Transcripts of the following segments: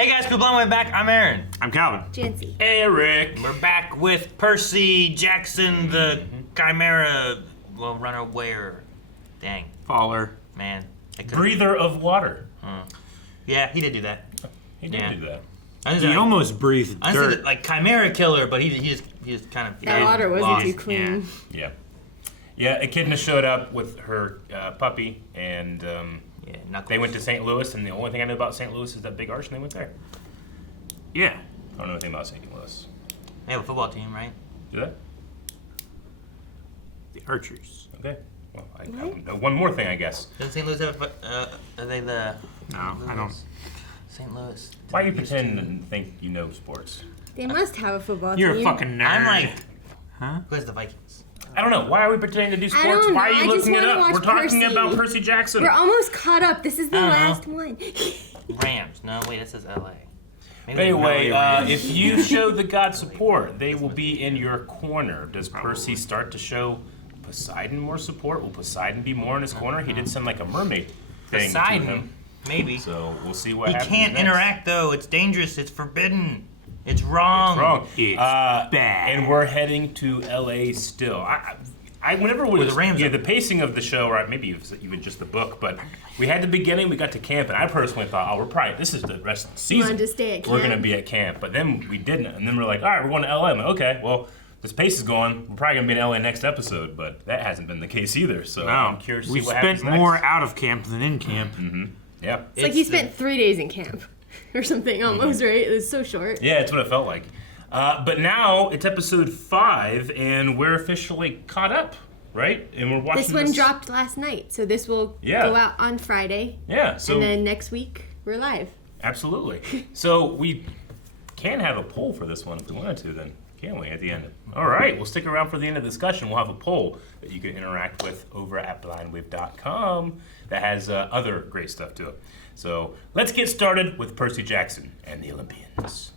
Hey guys, cool blowing way back. I'm Aaron. I'm Calvin. Janci. Eric. We're back with Percy Jackson, the Chimera, well, runner wearer. Dang. Faller. Man. Breather of water. Yeah, he did do that. He did do that. He almost breathed honestly, dirt. like Chimera killer, but he just kind of... That water wasn't too clean. Yeah, Echidna showed up with her puppy, and they went to St. Louis, and the only thing I know about St. Louis is that big arch, and they went there. Yeah. I don't know anything about St. Louis. They have a football team, right? Do they? The Archers. Okay. Well, I know one more thing, I guess. Does St. Louis have are they the... No, I don't. St. Louis. Why you pretend and think you know sports? They must have a football You're team. a fucking nerd. I'm like... Huh? Who has the Vikings? I don't know. Why are we pretending to do sports? don't Why know. are I you just looking it wanna up? watch We're talking Percy. about Percy Jackson. We're almost caught up. This is the I don't last know. one. Rams. No, wait, that says L.A. Maybe Anyway, Rams. if you show the god support, they will be in your corner. Does Percy start to show Poseidon more support? Will Poseidon be more in his corner? He did sound like a mermaid thing to Poseidon, him. maybe. So we'll see what He happens can't next. interact though. It's dangerous. It's forbidden. It's wrong. It's wrong. It's bad. And we're heading to LA still. I whenever we the Rams the pacing of the show, right? Maybe even just the book, but we had the beginning. We got to camp, and I personally thought, oh, we're probably this is the rest of the season. wanted to stay at We're camp. gonna be at camp, but then we didn't, and then we're like, all right, we're going to LA. I'm like, okay, well, this pace is going. We're probably gonna be in LA next episode, but that hasn't been the case either. So I'm curious to see We've what spent happens more next. out of camp than in camp. Yeah. It's like he spent 3 days in camp or something almost, right? It was so short. Yeah, it's what it felt like. But now it's episode 5, and we're officially caught up, right? And we're watching This one dropped last night, so this will go out on Friday. Yeah, so And then next week, we're live. absolutely. So we can have a poll for this one if we wanted to, then, can't we, at the end? All right, we'll stick around for the end of the discussion. We'll have a poll that you can interact with over at blindwave.com that has other great stuff to it. So let's get started with Percy Jackson and the Olympians.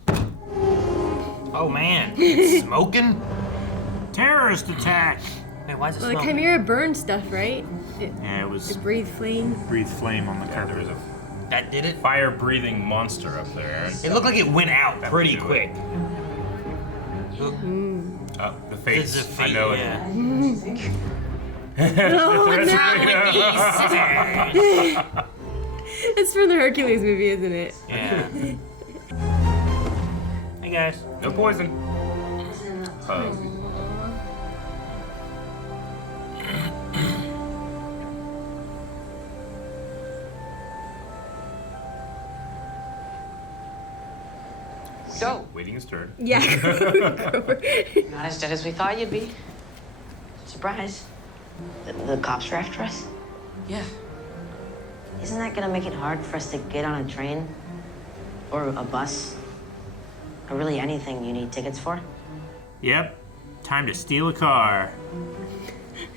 Oh man, it's smoking. Terrorist attack. Wait, why is it Well, the smoking? Chimera burned stuff, right? Yeah, it was It breathed flame. breathe flame on the There carpet. is a That did it. fire-breathing monster up there, Aaron. It looked like it went out That pretty would do quick. The face. It's a I know it. yeah. It's from the Hercules movie, isn't it? Yeah. Hey guys. No poison. So, Waiting his turn. Yeah. not as dead as we thought you'd be. Surprise. The cops are after us? Yeah. Isn't that gonna make it hard for us to get on a train? Or a bus? Or really anything you need tickets for? Yep. Time to steal a car.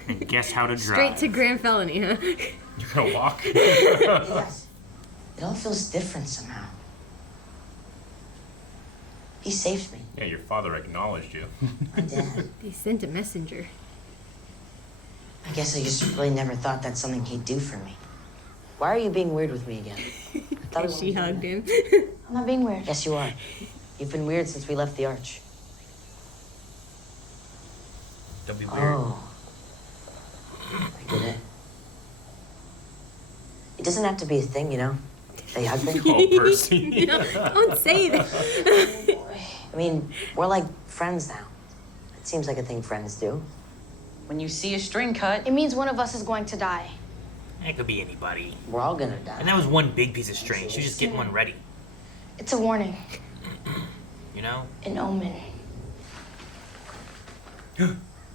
And guess how to drive. Straight to grand felony, huh? You're gonna walk? Yes. It all feels different somehow. He saved me. Yeah, your father acknowledged you. My dad. They sent a messenger. I guess I just really never thought that's something he'd do for me. Why are you being weird with me again? I thought it She was- hugged him. I'm not being weird. Yes, you are. You've been weird since we left the arch. Don't be weird. Oh. I get it. It doesn't have to be a thing, you know? They hug me. Oh, Percy. No, don't say that. I mean, we're like friends now. It seems like a thing friends do. When you see a string cut, It means one of us is going to die. It could be anybody. We're all gonna die. And that was one big piece of string. She was just getting one ready. It's a warning, You know? an omen.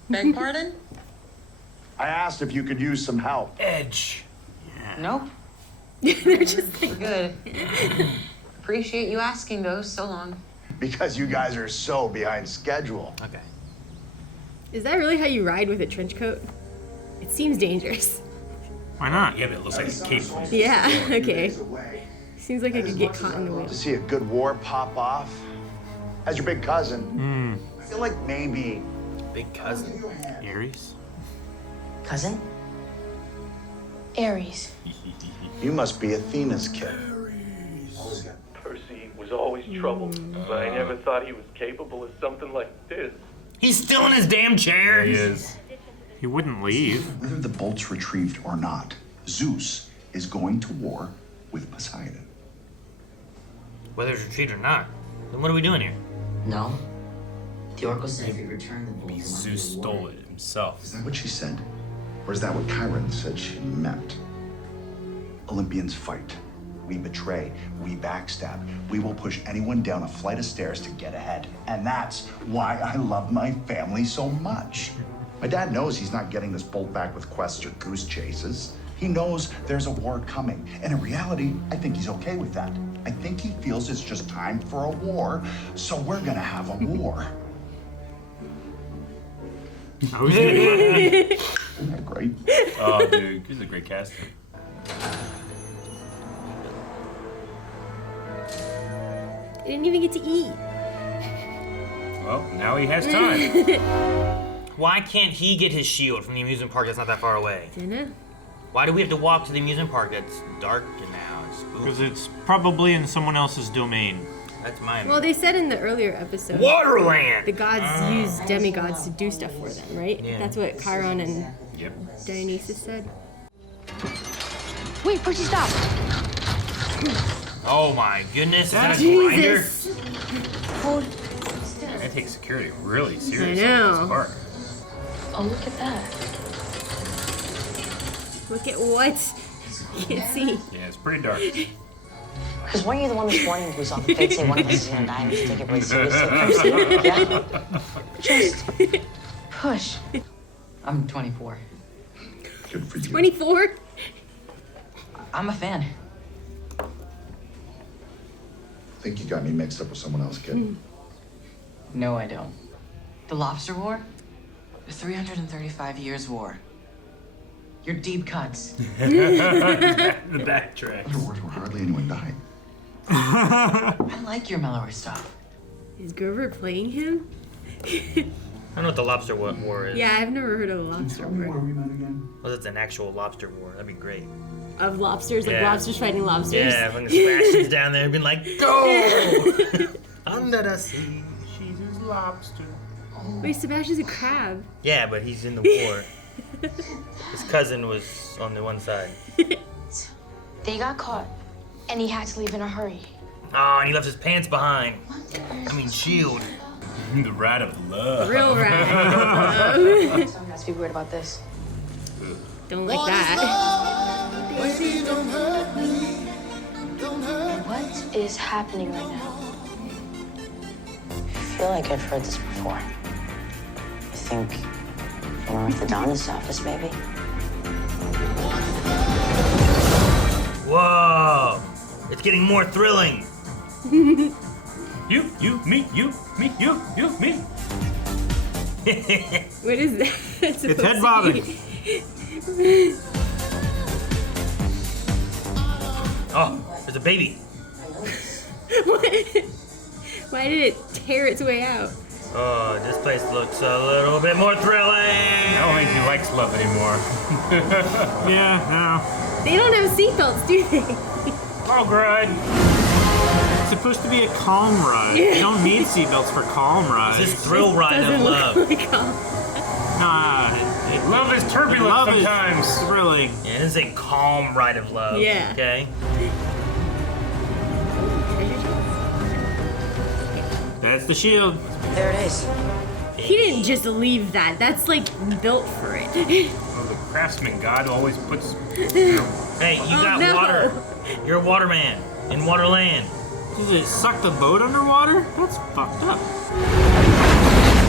beg pardon? I asked if you could use some help. Edge. Nope, They're just like, we're good. Appreciate you asking though, so long. Because you guys are so behind schedule. Okay. is that really how you ride with a trench coat? It seems dangerous. Why not? Yeah, but it looks like a cape. Yeah, okay. Away. Seems like I could get caught in the To wind. see a good war pop off. As your big cousin, I feel like maybe Big cousin. Aries? Cousin? Aries. you must be Athena's kid. Percy was always trouble, but I never thought he was capable of something like this. He's still in his damn chair. He is. He wouldn't leave. Whether the bolt's retrieved or not, Zeus is going to war with Poseidon. Whether it's retrieved or not, then what are we doing here? No. The Oracle said if we return the bolt, Maybe Zeus stole it himself. Is that what she said? Or is that what Chiron said she meant? Olympians fight. We betray. We backstab. We will push anyone down a flight of stairs to get ahead. And that's why I love my family so much. My dad knows he's not getting this bolt back with quests or goose chases. He knows there's a war coming. And in reality, I think he's okay with that. I think he feels it's just time for a war, so we're gonna have a war. Isn't that great? Oh, dude, he's a great casting. I didn't even get to eat. Well, now he has time. Why can't he get his shield from the amusement park that's not that far away? Dinner? Why do we have to walk to the amusement park that's dark and now it's spooky? Because it's probably in someone else's domain. That's my Well, they said in the earlier episode, Waterland! the gods use demigods to do stuff for them, right? Yeah. That's what Chiron and Yep. Dionysus said. Wait, Percy, stop. Oh my goodness, is that a grinder? Jesus! Hold. I take security really seriously I in know. this park. Oh, look at that. Look at what? You can't see. Yeah, it's pretty dark. Because weren't you the one this morning who saw the fate say one of us is gonna die and we should take it really seriously, Percy? Yeah? Just push. I'm 24. Good for you. 24? I'm a fan. I think you got me mixed up with someone else, kid. No, I don't. The Lobster War? The 335 Years War. Your deep cuts. The backtrack. Other wars where hardly anyone died. I like your mellower stuff. Is Grover playing him? I don't know what the lobster war is. Yeah, I've never heard of a lobster war. we met again? Well, it's an actual lobster war. That'd be great. Of lobsters, like Yeah. lobsters fighting lobsters. Yeah, when the Sebastian's down there being like, go! Under the sea. She's his lobster. Wait, Sebastian's a crab. Yeah, but he's in the war. His cousin was on the one side. They got caught, and he had to leave in a hurry. Oh, and he left his pants behind. I mean, shield. The rat of love. Real rat. Someone has to be worried about this. Don't like that. What is happening right now? I feel like I've heard this before. I think from orthodontist's office, maybe? Whoa! It's getting more thrilling. You, me, me. What is that? It's head bobbing. Oh, there's a baby. Why did it tear its way out? Oh, this place looks a little bit more thrilling. I don't think he likes love anymore. Yeah, They don't have seatbelts, do they? Oh, God. no. It's supposed to be a calm ride. You don't need seatbelts for calm rides. This thrill ride of Doesn't love. look like Love is turbulent love sometimes. is thrilling. Yeah, this is a calm ride of love. Yeah. Okay. That's the shield. There it is. He didn't just leave that. That's like built for it. Oh, the craftsman god always puts. Hey, you got no. water. You're a waterman in Waterland. Does it suck the boat underwater? That's fucked up.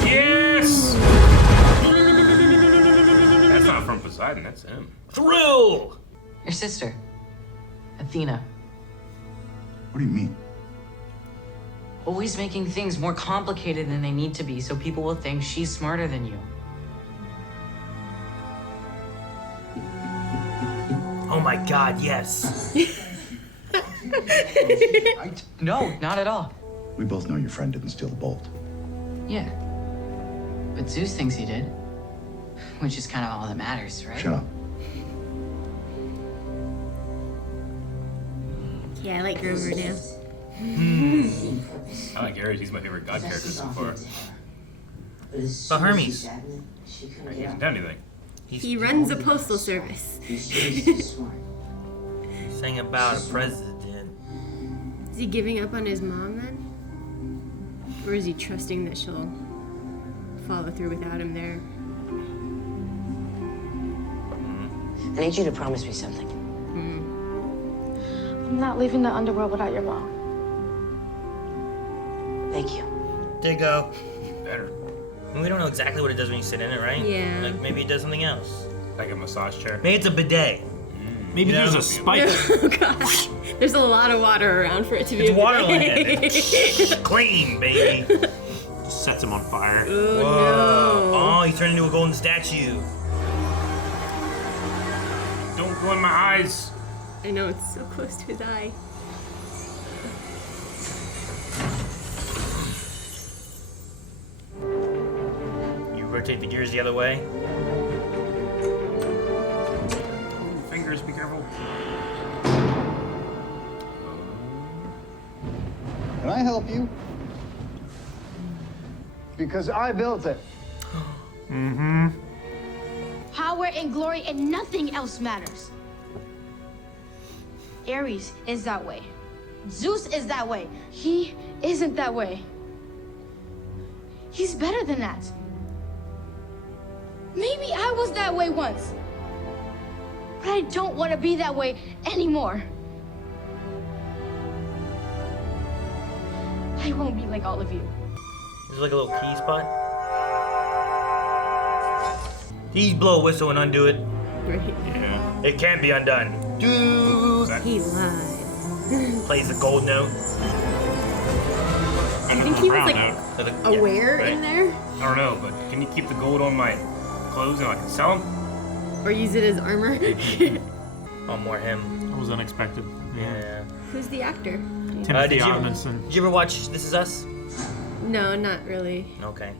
Yes! That's not from Poseidon, that's him. Thrill. Your sister, Athena. What do you mean? Always making things more complicated than they need to be so people will think she's smarter than you. Oh my God, yes. Right? No, not at all. We both know your friend didn't steal the bolt. Yeah. But Zeus thinks he did. Which is kind of all that matters, right? Shut up. Yeah, I like Grover now. I like Ares. He's my favorite god character so far. Oh, Hermes. He hasn't done anything. He runs a postal service. He's saying about a president. Is he giving up on his mom then? Or is he trusting that she'll follow through without him there? I need you to promise me something. I'm not leaving the underworld without your mom. Thank you. There you go. Better. And we don't know exactly what it does when you sit in it, right? Yeah. Like maybe it does something else. Like a massage chair. Maybe it's a bidet. Maybe Yeah. there's a spike. Oh gosh. There's a lot of water around for it to be It's a bidet. Waterland. Clean, baby. Just sets him on fire. Oh Whoa. no. Oh, he's turned into a golden statue. Don't go in my eyes. I know, it's so close to his eye. You rotate the gears the other way. Fingers, be careful. Can I help you? Because I built it. Power and glory and nothing else matters. Ares is that way. Zeus is that way. He isn't that way. He's better than that. Maybe I was that way once. But I don't want to be that way anymore. I won't be like all of you. There's like a little key spot. He's blow a whistle and undo it. Right. Yeah. It can't be undone. Dude. He lied. Plays the gold note. I think he was, like, Yeah, Aware right. in there? I don't know, but can you keep the gold on my clothes and I can sell them? Or use it as armor? Oh, more him. That was unexpected. Yeah. Who's the actor? Timothy Did you Osmondson. ever watch This Is Us? No, not really. Okay.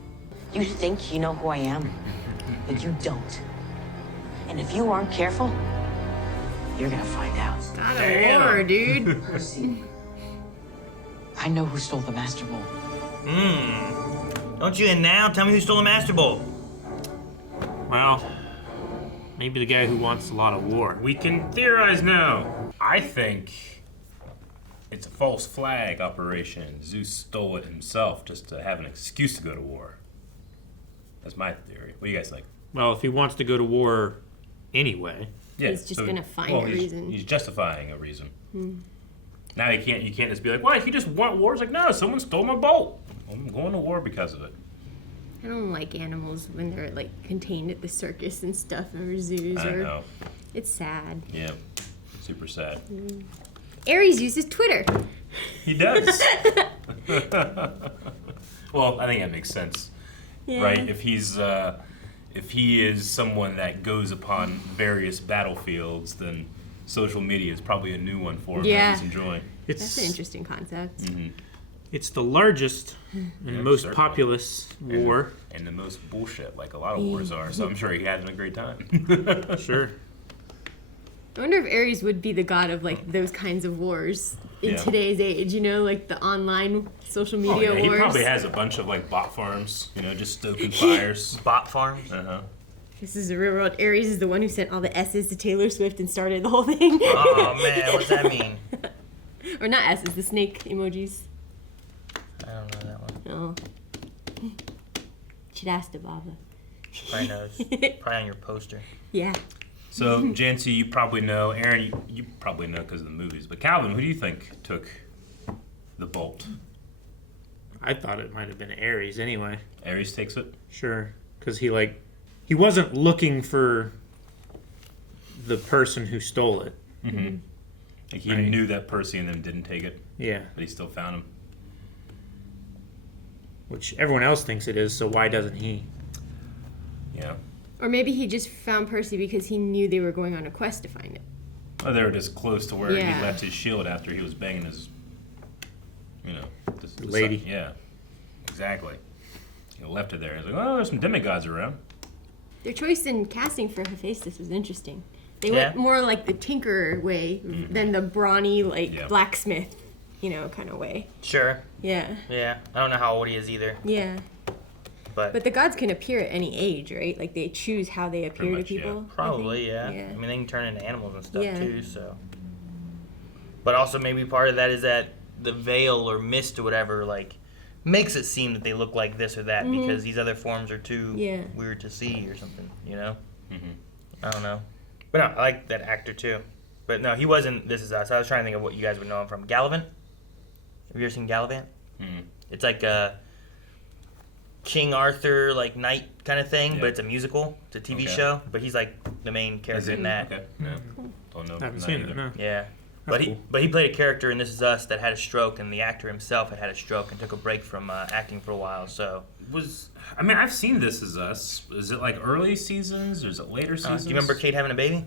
You think you know who I am, but you don't. And if you aren't careful, you're gonna find out. God of war, dude. Percy. I know who stole the Master Bowl. Don't you and now tell me who stole the Master Bowl. Well, maybe the guy who wants a lot of war. We can theorize now. I think it's a false flag operation. Zeus stole it himself just to have an excuse to go to war. That's my theory. What do you guys think? Well, if he wants to go to war anyway. Yeah, He's just gonna find a reason. He's justifying a reason. Now you can't just be like, "What? He just want war?" It's like, no, someone stole my boat. I'm going to war because of it. I don't like animals when they're like contained at the circus and stuff or zoos. I know. It's sad. Yeah, super sad. Ares uses Twitter. He does. Well, I think that makes sense, Yeah. right? If he is someone that goes upon various battlefields, then social media is probably a new one for him Yeah. that he's enjoying. That's an interesting concept. It's the largest and Yeah, most certainly. populous war. And the most bullshit, like a lot of wars are. So I'm sure he having a great time. Sure. I wonder if Ares would be the god of like those kinds of wars in Yeah. today's age, you know, like the online social Oh, media yeah, he wars. probably has a bunch of like bot farms, just stoking fires. Bot farm. Uh-huh. This is the real world. Ares is the one who sent all the S's to Taylor Swift and started the whole thing. Oh man, what does that mean? Or not S's, the snake emojis. I don't know that one. Oh. Should ask Baba. Probably knows. Probably on your poster. Yeah. So, Janci, you probably know. Aaron, you probably know because of the movies. But Calvin, who do you think took the bolt? I thought it might have been Ares anyway. Ares takes it? Sure. Because he wasn't looking for the person who stole it. Mm-hmm. Like he Right. knew that Percy and them didn't take it, Yeah. but he still found him. Which everyone else thinks it is, so why doesn't he? Yeah. Or maybe he just found Percy because he knew they were going on a quest to find it. Oh, they were just close to where Yeah. he left his shield after he was banging his, the Lady. Yeah, exactly. He left it there. He's like, oh, there's some demigods around. Their choice in casting for Hephaestus was interesting. They Yeah. went more like the tinkerer way than the brawny Yeah. blacksmith, kind of way. Sure. Yeah. Yeah. I don't know how old he is either. Yeah. But the gods can appear at any age, right? Like they choose how they appear much, to people. probably, I yeah. think. I mean, they can turn into animals and stuff Yeah. too, so. But also maybe part of that is that the veil or mist or whatever, like, makes it seem that they look like this or that because these other forms are too weird to see or something, you know? I don't know. But no, I like that actor too. But no, he wasn't This Is Us. I was trying to think of what you guys would know him from. Gallivant? Have you ever seen Gallivant? It's like a King Arthur, like, knight kind of thing, but it's a musical. It's a TV show. But he's like the main character in that. Okay. Yeah. Don't know. I haven't seen it, no. Yeah. But he played a character in This Is Us that had a stroke, and the actor himself had a stroke and took a break from acting for a while. So I've seen This Is Us. Is it like early seasons or is it later seasons? Do you remember Kate having a baby?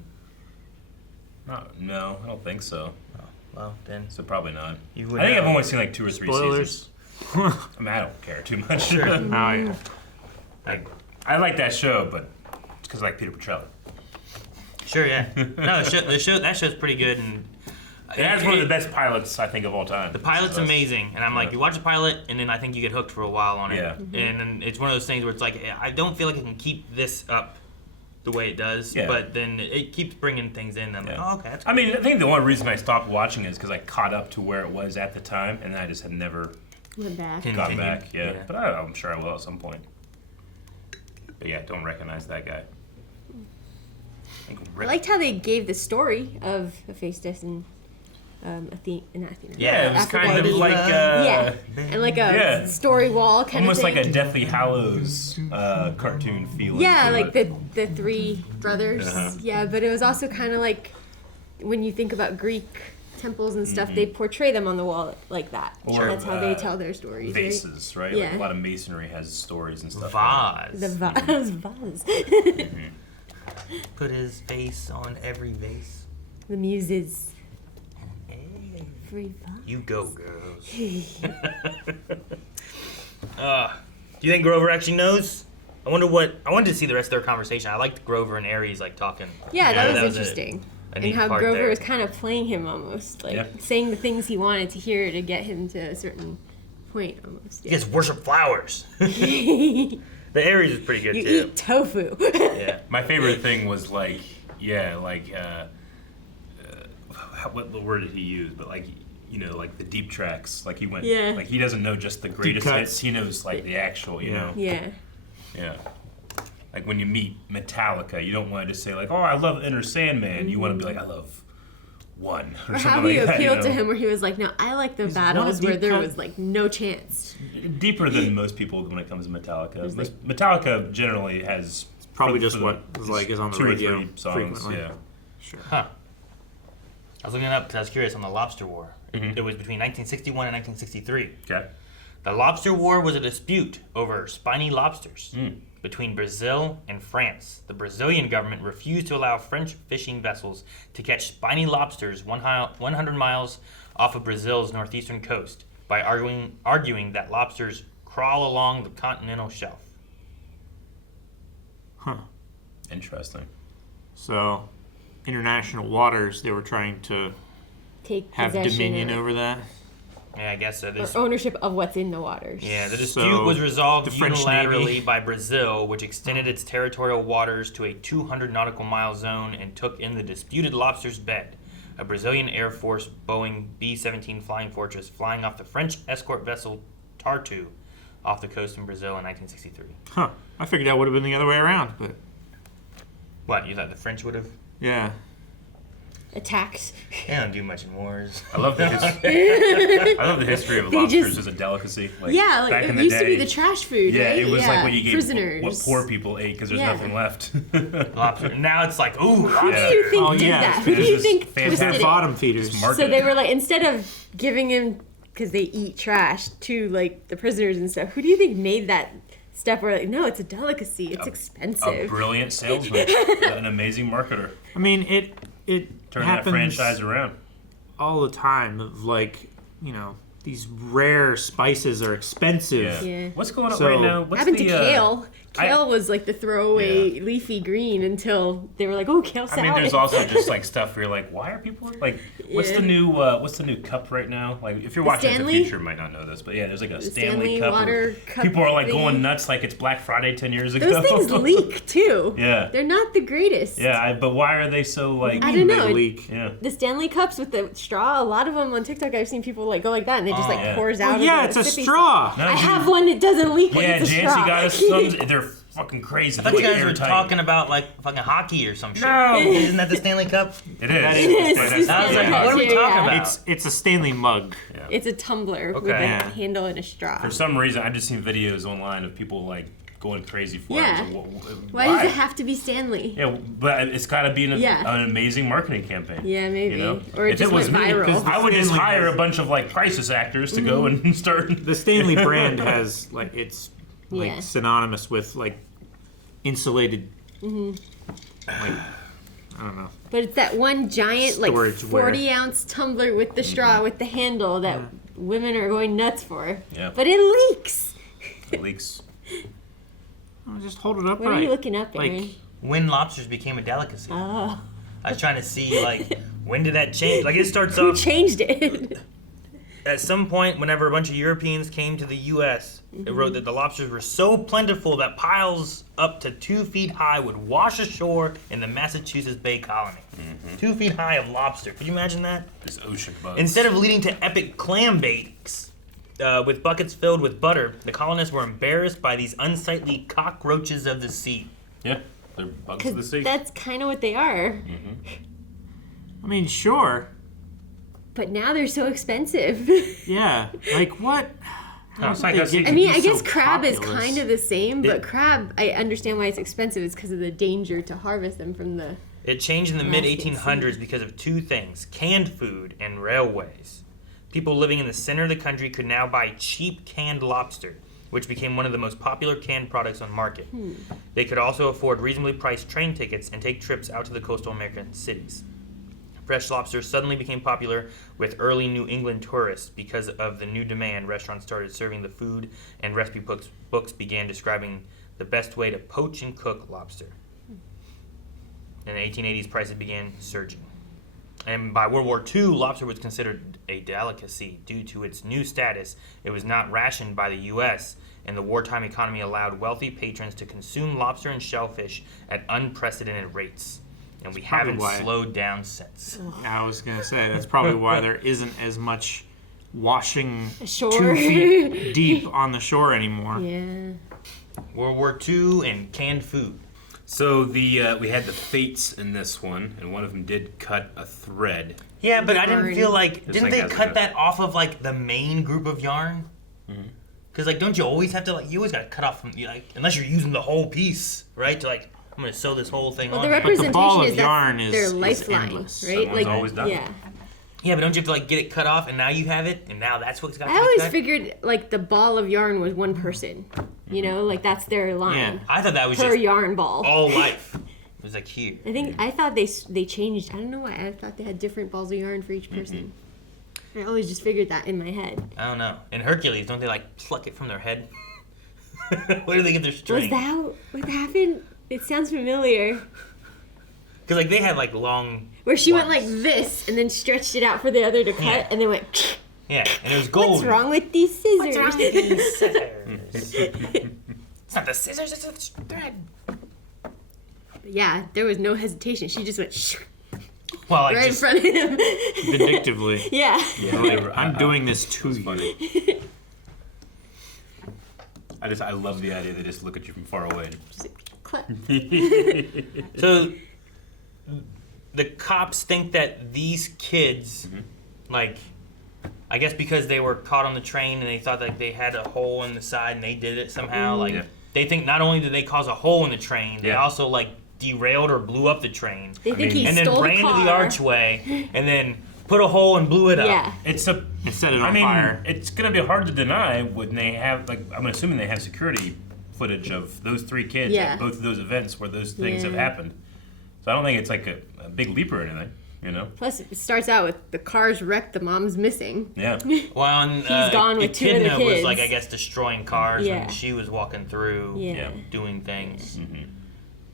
No, I don't think so. Oh, well, then. So probably not. I think I've only seen like 2 or 3 Spoilers. seasons. I mean, I don't care too much. Sure. Oh, yeah. I like that show, but it's because I like Peter Petrelli. Sure, yeah. No, that show's pretty good, and it has one of the best pilots I think of all time. The pilot's amazing, and I'm like, you watch a pilot, and then I think you get hooked for a while on it. Yeah. And then it's one of those things where it's like, I don't feel like I can keep this up the way it does, Yeah. but then it keeps bringing things in. And I'm like, oh, okay, that's cool. I mean, I think the one reason I stopped watching is because I caught up to where it was at the time, and I just had never Went back. gone back. Yeah. But I'm sure I will at some point. But yeah, don't recognize that guy. I liked how they gave the story of Hephaestus and Athena. Yeah, it was kind of Aphrodite. like and like a story wall kind almost of thing. like a Deathly Hallows cartoon feeling. Yeah, to like it. the 3 brothers. Yeah, but it was also kind of like when you think about Greek temples and stuff, they portray them on the wall like that. Or, that's how they tell their stories. Vases, right? Yeah. Like a lot of masonry has stories and stuff. Vase. The vase. Put his face on every vase. The muses. Free vase. You go, girls. Do you think Grover actually knows? I wanted to see the rest of their conversation. I liked Grover and Ares like talking. Yeah, that was interesting. A and neat how part Grover there. was kind of playing him almost, like saying the things he wanted to hear to get him to a certain point almost. You guys worship flowers. The Ares is pretty good you too. eat tofu. Yeah. My favorite thing was like, what word did he use? But like, like the deep tracks. Like he went, like he doesn't know just the greatest hits. He knows like the actual, you know. Yeah. Yeah. Like when you meet Metallica, you don't want to just say like, oh, I love Enter Sandman. You want to be like, I love One. Or how something he like appealed that, to him where he was like, no, I like the battles where there cut. was like no chance. Deeper than most people when it comes to Metallica. Metallica generally has Probably just what is on the 2 radio or 3 songs. frequently. Yeah. Sure. Huh. I was looking it up because I was curious on the Lobster War. It was between 1961 and 1963. Okay. The Lobster War was a dispute over spiny lobsters between Brazil and France. The Brazilian government refused to allow French fishing vessels to catch spiny lobsters 100 miles off of Brazil's northeastern coast by arguing that lobsters crawl along the continental shelf. Huh. Interesting. So, international waters, they were trying to Take have possession dominion of, over that. Yeah, I guess so. or ownership of what's in the waters. Yeah, the dispute So, was resolved the French unilaterally Navy- by Brazil, which extended its territorial waters to a 200 nautical mile zone and took in the disputed lobster's bed, a Brazilian Air Force Boeing B-17 Flying Fortress flying off the French escort vessel Tartu off the coast in Brazil in 1963. Huh. I figured that would have been the other way around, but What, you thought the French would have? yeah. Attacks. They don't do much in wars. I love the history of They lobsters just- as a delicacy. Like, Yeah, like back in it the used to be day- the trash food, Yeah, right? it was like what you gave prisoners. what poor people ate because there's Yeah. nothing left. Lobster. Now it's like, ooh, Who lobster. do you think Oh, did yeah, that? it's Who do you just think fantastic. twisted They're it? bottom feeders. Just market So they it. were like, instead of giving him, because they eat trash, to like the prisoners and stuff, who do you think made that step where like, no, it's a delicacy, it's a expensive. brilliant salesman, an amazing marketer. I mean, it Turn that happens franchise around. all the time of like, these rare spices are expensive. Yeah. Yeah. What's going on So- right now? What's Happened to the, kale. kale was like the throwaway leafy green until they were like, oh, kale salad. I mean, there's also just like stuff where you're like, why are people like, what's the new cup right now? Like, if you're watching it in the future, you might not know this, but yeah, there's like a Stanley cup. Water cup. People are like going nuts like it's Black Friday 10 years ago. Those things leak too. Yeah. They're not the greatest. Yeah, but why are they so like? I don't know. They leak. Yeah. The Stanley cups with the straw. A lot of them on TikTok, I've seen people like go like that, and it just like pours out. Yeah, it's a straw. I have one that doesn't leak. Yeah, it's a Janci straw. got us some. They're fucking crazy. I thought you guys were talking about like fucking hockey or some shit. No. Isn't that the Stanley Cup? It is. It is. I was like, what are we talking about? It's a Stanley mug. Yeah. It's a tumbler with a handle and a straw. For some reason, I've just seen videos online of people like going crazy for it. So, why does it have to be Stanley? Yeah, but it's got to be an amazing marketing campaign. Yeah, maybe. You know? Or it if just it was went me, viral. I would just hire a bunch of like crisis actors to go and start. The Stanley brand has like it's like synonymous with like insulated. Like, I don't know. But it's that one giant like 40-ounce tumbler with the straw with the handle that women are going nuts for. Yeah. But it leaks. It leaks. I'll just hold it up. What are you looking up, Aaron? Like when lobsters became a delicacy. Oh. I was trying to see like when did that change? Like it starts Who off. changed it? At some point, whenever a bunch of Europeans came to the U.S., it wrote that the lobsters were so plentiful that piles up to 2 feet high would wash ashore in the Massachusetts Bay Colony. 2 feet high of lobster. Could you imagine that? This ocean bugs. Instead of leading to epic clam bakes with buckets filled with butter, the colonists were embarrassed by these unsightly cockroaches of the sea. Yeah, they're bugs of the sea. That's kind of what they are. I mean, sure. But now they're so expensive. Yeah, like what? I mean, I guess crab is kind of the same, but crab, I understand why it's expensive. It's because of the danger to harvest them from the... It changed in the mid-1800s because of two things, canned food and railways. People living in the center of the country could now buy cheap canned lobster, which became one of the most popular canned products on market. They could also afford reasonably priced train tickets and take trips out to the coastal American cities. Fresh lobster suddenly became popular with early New England tourists. Because of the new demand, restaurants started serving the food, and recipe books began describing the best way to poach and cook lobster. In the 1880s, prices began surging. And by World War II, lobster was considered a delicacy due to its new status. It was not rationed by the U.S., and the wartime economy allowed wealthy patrons to consume lobster and shellfish at unprecedented rates. And we haven't slowed down since. I was going to say, that's probably why there isn't as much washing Ashore. 2 feet deep on the shore anymore. Yeah. World War II and canned food. So we had the fates in this one, and one of them did cut a thread. Yeah, but I didn't feel like... Didn't like they as cut a- that off of, like, the main group of yarn? Because, like, don't you always have to, like... You always got to cut off from, like... Unless you're using the whole piece, right? To, like... I'm going to sew this whole thing Well, on. the here. representation ball of is yarn that's is- their is lifeline, endless. right? Someone's Like, always done it. yeah. Yeah, but don't you have to, like, get it cut off, and now you have it, and now that's what's got to I be always cut? figured like the ball of yarn was one person. You know, like that's their line. Yeah. I thought that was Per just yarn ball. all life. It was, like, here. I thought they changed. I don't know why. I thought they had different balls of yarn for each person. I always just figured that in my head. I don't know. In Hercules, don't they, like, pluck it from their head? Where do they get their string? Was that what happened? It sounds familiar. Because, like, they had, like, long... Where she went ones. like this and then stretched it out for the other to cut Yeah. and then went. Yeah, and it was gold. What's wrong with these scissors? What's wrong with these scissors? It's not the scissors, it's the thread. Yeah, there was no hesitation. She just went Well, like, right just... in front of him. Vindictively. Yeah. I'm doing this to you. Funny. I love the idea they just look at you from far away. Clap. So, the cops think that these kids, like, I guess because they were caught on the train and they thought like they had a hole in the side and they did it somehow, like, they think not only did they cause a hole in the train, they also, like, derailed or blew up the train. They think he and stole then ran the car. to the archway and then put a hole and blew it up. Yeah. It's Set it on fire. It's gonna be hard to deny when they have, like, I'm assuming they have security footage of those three kids Yeah. at both of those events where those things have Yeah. happened. So I don't think it's like a big leap or anything. You know? Plus, it starts out with the car's wrecked, the mom's missing. Yeah. Well, and, He's gone with two other Echidna was kids. like, I guess, destroying cars Yeah. when she was walking through, Yeah. doing things. Mm-hmm.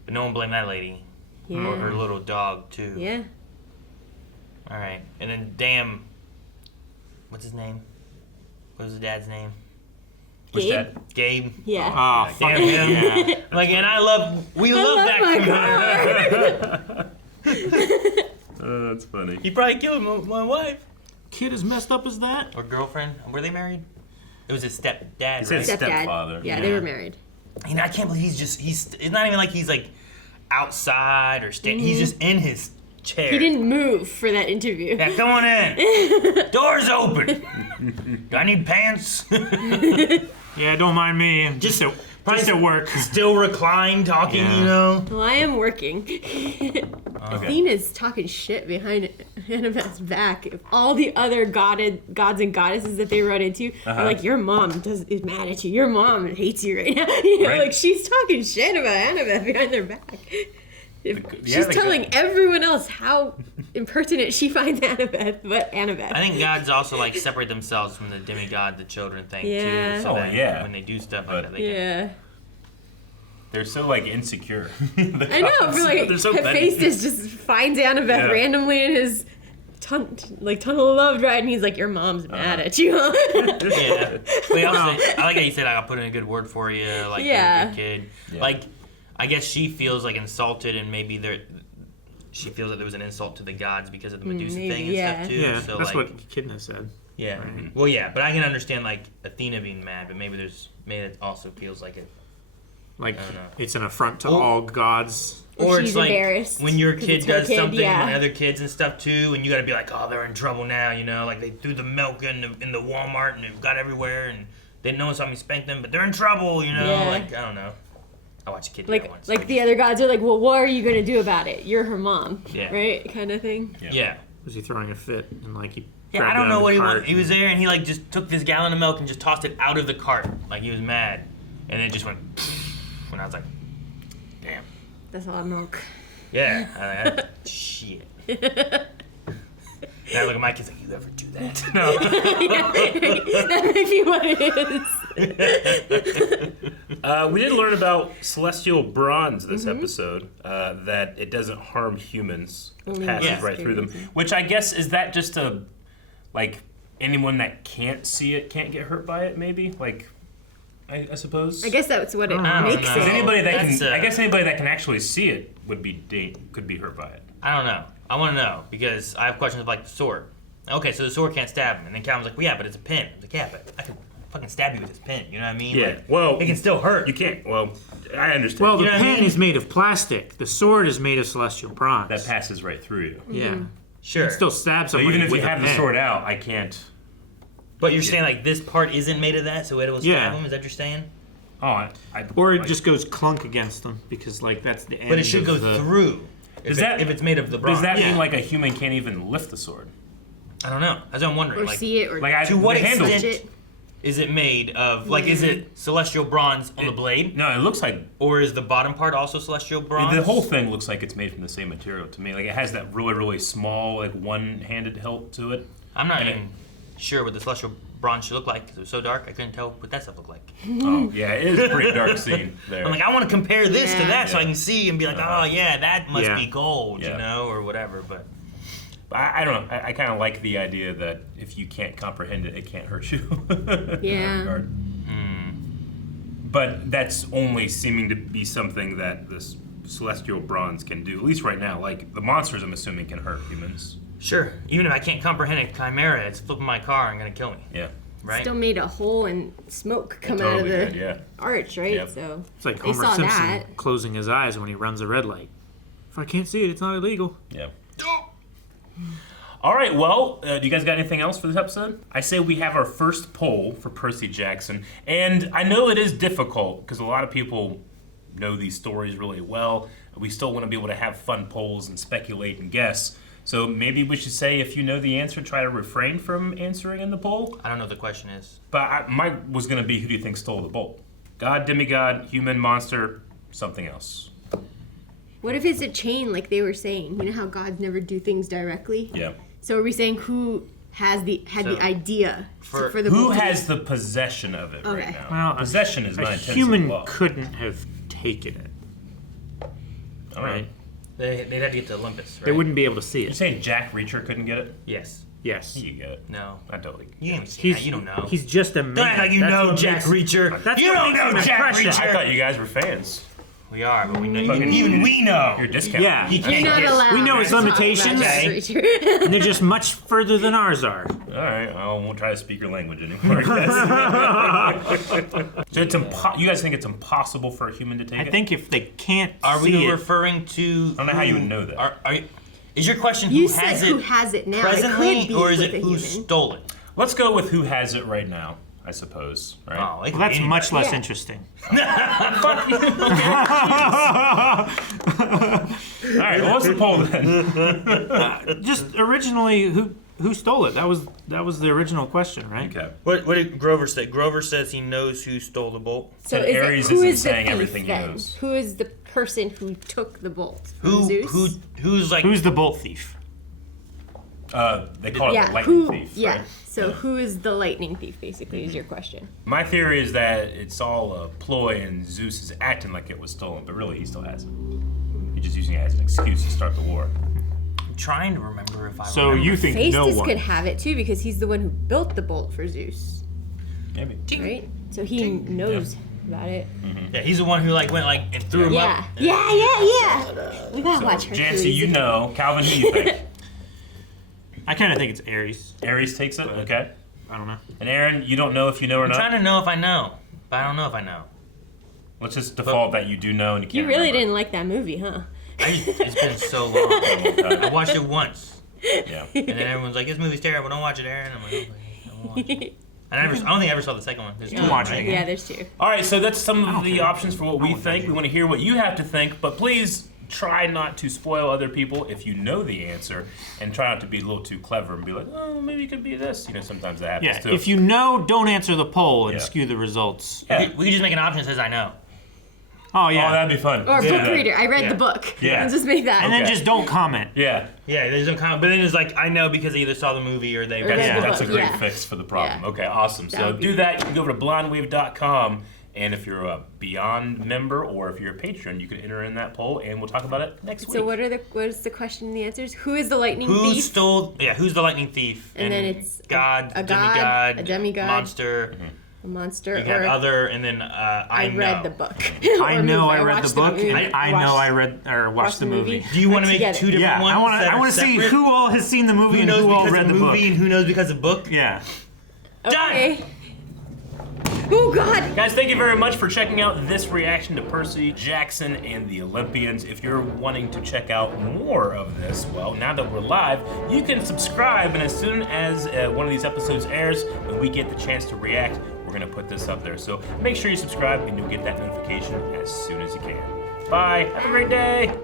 But no one blamed that lady. Yeah. Or her little dog, too. Yeah. All right. And then, damn, what's his name? What was his dad's name? Which Gabe? dad? Gabe. Yeah. Oh, fuck Damn him. yeah. Like, and we love love that my community. That's funny. He probably killed my wife. Kid as messed up as that? Or girlfriend. Were they married? It was his stepdad, He said right? stepfather. Yeah, they were married. You know, I can't believe it's not even like he's like outside or he's just in his chair. He didn't move for that interview. Yeah, come on in. Door's open. Do I need pants? Yeah, don't mind me. I'm just at work. Still reclined, talking, Yeah. you know? Well, I am working. Athena's talking shit behind Annabeth's back. If all the other gods and goddesses that they run into are like, your mom is mad at you. Your mom hates you right now. You know, Right. like she's talking shit about Annabeth behind their back. She's the telling everyone else how impertinent she finds Annabeth, but Annabeth. I think gods also like separate themselves from the demigod, the children thing Yeah. too. So Oh, that yeah. when they do stuff like that, they can. Yeah. They're so like insecure. I know, but like They're so petty. Hephaestus just finds Annabeth Yeah. randomly in his tunnel of love, right? And he's like, your mom's mad at you, huh? Yeah. But also, I like how you said, I'll put in a good word for you, like you're a good kid. Yeah. Like, I guess she feels like insulted, and maybe she feels that there was an insult to the gods because of the Medusa maybe, thing and yeah. stuff too. Yeah, so that's like, what Echidna said. yeah. Right. Well, yeah, but I can understand like Athena being mad, but maybe it also feels like it. Like, I don't know. it's an affront to Or- all gods. Or she's it's like embarrassed when your 'cause kid it's her does kid, something, yeah. and other kids and stuff too, and you gotta be like, oh, they're in trouble now, you know, like they threw the milk in the Walmart and it got everywhere, and they didn't know saw me spank them, but they're in trouble, you know, Yeah. like I don't know. I watched a kid do that once. Like the other gods are like, well, what are you gonna do about it? You're her mom, Yeah. right? Kind of thing. Yeah. Was he throwing a fit? And like he Yeah, grabbed I don't it know out of what the he cart wanted. He was there and he like just took this gallon of milk and just tossed it out of the cart, like he was mad, and it just went. And I was like, damn. That's a lot of milk. Yeah. Shit. Now I look at my kids like, you ever do that? No. That may be what it is. We did learn about celestial bronze this episode, that it doesn't harm humans. It Only passes Yeah. right through them. Which I guess, is that just like, anyone that can't see it can't get hurt by it, maybe? Like, I suppose? I guess that's what it I don't makes know. it. Because anybody that That's, I guess anybody that can actually see it could be hurt by it. I don't know. I want to know because I have questions of like the sword. Okay, so the sword can't stab him, and then Calvin's like, well, yeah, but it's a pin. I was like, yeah, but I could fucking stab you with this pin. You know what I mean? Yeah. Like, Well, it can still hurt. You can't. Well, I understand. Well, the You know what I pen mean? is made of plastic. The sword is made of celestial bronze. that passes right through you. Yeah. Sure. It still stabs So somebody even if with you a have the pen. sword out, I can't. But you're saying like this part isn't made of that, so it will stab Yeah. him? Is that what you're saying? Oh, Or it like- just goes clunk against them because like that's the end. But it should go of the, through. If it's made of the bronze. Does that Yeah. mean like a human can't even lift the sword? I don't know. That's what I'm wondering. Or like, see it, or to what the handle- extent is it made of? Like, is it celestial bronze on the blade, No, it looks like or is the bottom part also celestial bronze? the whole thing looks like it's made from the same material to me. Like it has that really, really small, like one-handed hilt to it. I'm not And even sure what the celestial bronze should look like because it was so dark. I couldn't tell what that stuff looked like. Oh, yeah, it is a pretty dark scene there. I'm like, I want to compare this to Yeah. that so I can see and be like, oh yeah, that must Yeah. be gold, you Yeah. know, or whatever. But I don't know. I kind of like the idea that if you can't comprehend it, it can't hurt you. In that Yeah. regard. But that's only seeming to be something that this celestial bronze can do. At least right now. Like the monsters, I'm assuming, can hurt humans. sure, even if I can't comprehend a chimera, it's flipping my car and gonna kill me, Yeah. right? still made a hole and smoke come out Totally of the did, yeah. arch, right? Yep. So It's like they Homer saw Simpson that. closing his eyes when he runs a red light. If I can't see it, it's not illegal. Yeah. All right, well, do you guys got anything else for this episode? I say we have our first poll for Percy Jackson, and I know it is difficult because a lot of people know these stories really well. We still want to be able to have fun polls and speculate and guess. So maybe we should say if you know the answer, try to refrain from answering in the poll. I don't know what the question is. But mine was going to be, who do you think stole the bowl? God, demigod, human, monster, something else. What if it's a chain like they were saying? You know how gods never do things directly? Yeah. So are we saying who had the idea for the Who bolt? has the possession of it right now? Well, possession is a not intensely human involved. couldn't have taken it. All right. They'd have to get to Olympus, right? They wouldn't be able to see You're it. saying Jack Reacher couldn't get it? Yes. Yes. You get it. No. I totally. You ain't seen that. You don't know. He's just a man. Don't act like you That's know what Jack makes- Reacher. That's You what don't makes know him Jack impressive. Reacher. I thought you guys were fans. We are, but we know Fucking- even we know. You're discounting. Yeah. He You're can't not get- allowed. We know his to talk about limitations. Jack Reacher. And they're just much further than ours are. All right, I won't try to speak your language anymore. I guess. So it's you guys think it's impossible for a human to take it? I think if they can't Are see we it, referring to? I don't know how you would know that. Is your question You who said has who it has it now. presently, it could be or is with it a who human. stole it? Let's go with who has it right now, I suppose. Right? Oh, it could well, that's be much less Yeah. interesting. Fuck you. All right, well, what's the poll then? Just originally, who stole it? That was the original question, right? Okay. What did Grover say? Grover says he knows who stole the bolt. So And is Ares it, who isn't is the saying thief everything he then? knows. Who is the person who took the bolt from Zeus? Who's like? Who's the bolt thief? They call it yeah, the lightning who? thief. Yeah. Right? So who is the lightning thief? Basically, is your question. My theory is that it's all a ploy and Zeus is acting like it was stolen, but really he still has it. He's just using it as an excuse to start the war. I'm trying to remember if I. So remember. you think Hephaestus no one? could have it too because he's the one who built the bolt for Zeus, Maybe. right? So he knows about it. Yeah, he's the one who like went like and threw him Yeah. up. Yeah. We gotta watch her. Janci, you know. Calvin, who do you think? I kind of think it's Ares. Ares takes it? Okay. I don't know. And Aaron, you don't know if you know or I'm not? trying to know if I know, but I don't know if I know. Let's just default that you do know and you can't You really remember. didn't like that movie, huh? It's been so long. I watched it once, Yeah. and then everyone's like, "This movie's terrible. Don't watch it, Aaron." I'm like, "Okay, I won't watch it." I don't think I ever saw the second one. There's two, watch right? it. Yeah, there's two. All right, so that's some of the options for what we think. We want to hear what you have to think, but please try not to spoil other people if you know the answer, and try not to be a little too clever and be like, oh, maybe it could be this. You know, sometimes that happens Yeah, too. if you know, don't answer the poll and Yeah. skew the results. Yeah. We could just make an option that says I know. Oh Oh, yeah, that'd be fun. Or Let's do book that. reader. I read Yeah. the book. Yeah. Let's just make that. and then Okay. just don't comment. Yeah. Yeah, there's no comment, but then it's like I know because I either saw the movie or they. Or read the That's a book, great yeah. fix for the problem. Yeah. Okay, awesome. That So would be- do that. You can go over to blindwave.com, and if you're a Beyond member or if you're a patron, you can enter in that poll, and we'll talk about it next week. So what is the question and the answers? Who is the lightning Who thief? stole? Yeah, who's the lightning thief? And then it's God, a demigod, god, a demigod. monster. A monster. You got or other, and then I know. read the book. I Or know movie. I read the watched book, movie. and I know I read or watched the movie. Do you want to make Together. two different Yeah, ones? I want to see who all has seen the movie Who and knows who all because read of the book. movie and who knows because of book? Yeah. Okay. Oh God. Guys, thank you very much for checking out this reaction to Percy Jackson and the Olympians. If you're wanting to check out more of this, well, now that we're live, you can subscribe, and as soon as one of these episodes airs and we get the chance to react, we're going to put this up there. So make sure you subscribe and you'll get that notification as soon as you can. Bye. Have a great day.